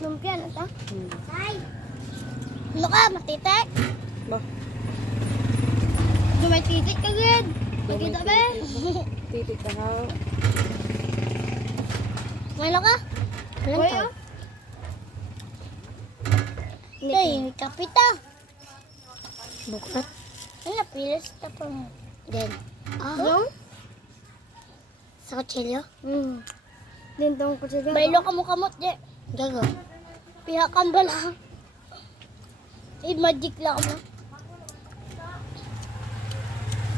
Lumpia na ta? Ay! Ano ka, matitik? Ba? May titik ka gud. Magkita ba? Titik ka ha. May ka? Hoy, oh. Ay, kapita. Bukat. Ano, pilis ta pa mo. Then, Ano? sa kutsilyo. Din tong kutsilyo. Bailo ka mo kamot, je. Gago. Pihakan ba lang? Magic lang mo.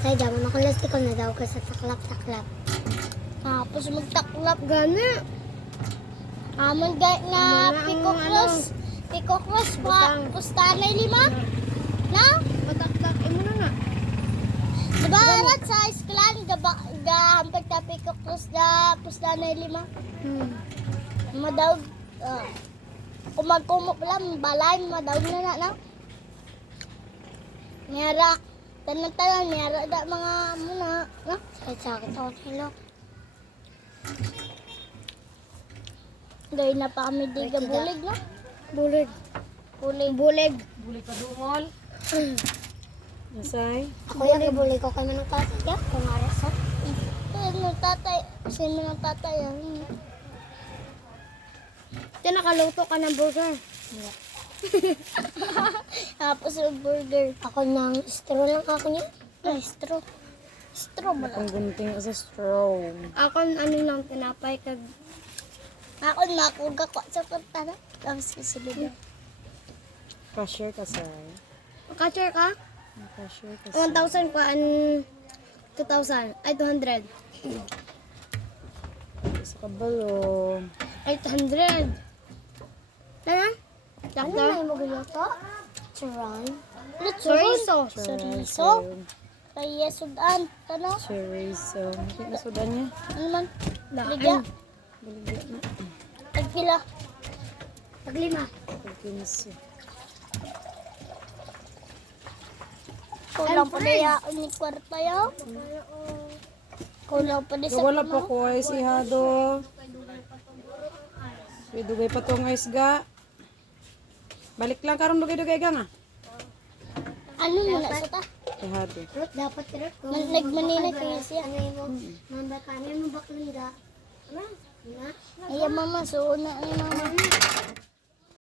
Say, daman ako lastiko na daw ka sa taklap-taklap. Tapos magtaklap gani. Amon gay nga pikokros. Pikokros pa. Pustanay lima. Na? Pataktak imo na nga. Diba arat sa isklan gahampag ta pikokros na pustanay lima. Madaw. Kung magkumop lang, balay, madaw na na. Niyara. Tanan-tanan, niyara da mga muna. No? Ay, sakit ako nilo. Gawin na pa kami di ka bulig, no? Bulig. Bulig. Bulig ka doon. Nasay? Ako yung kabulig ko kay manong tatay ka. Kung aras ha. Sino tatay? Sino ng tatay? Ito nakaluto ka ng burger. Tapos yung burger. Ako nang straw lang ako niya. Ay, straw. Straw ba lang? Ang gunting sa straw. Ako ano lang, tinapay kag... Ako nakuga ko sa kanta na. Tapos kasilid. Cashier ka, say. Catcher ka? Cashier ka, say. 1,000 ko an 2,000. Ay, 200. Sa kabalo. 800. Ano? Ano na yung maguluto? Charon. Chorizo. Chorizo. Kaya sudan. Ano? Chorizo. Hindi na sudan niya. Ano man? Ligya. Baligya na. Tagpila. Taglima. Pagkinsi. Kulang pa na ni kwarta yaw. Kulang pa na sa Wala pa ko ay ihado. Dugay pa tong ice ga. Balik lang karon dugay-dugay ga nga. Ano mo na sa ta? Ihado. Dapat tirot ko. Nagmanina kayo siya. Ano yung mamba kami mo baklanda. Ano? Na? Ay, mama, suuna ni mama.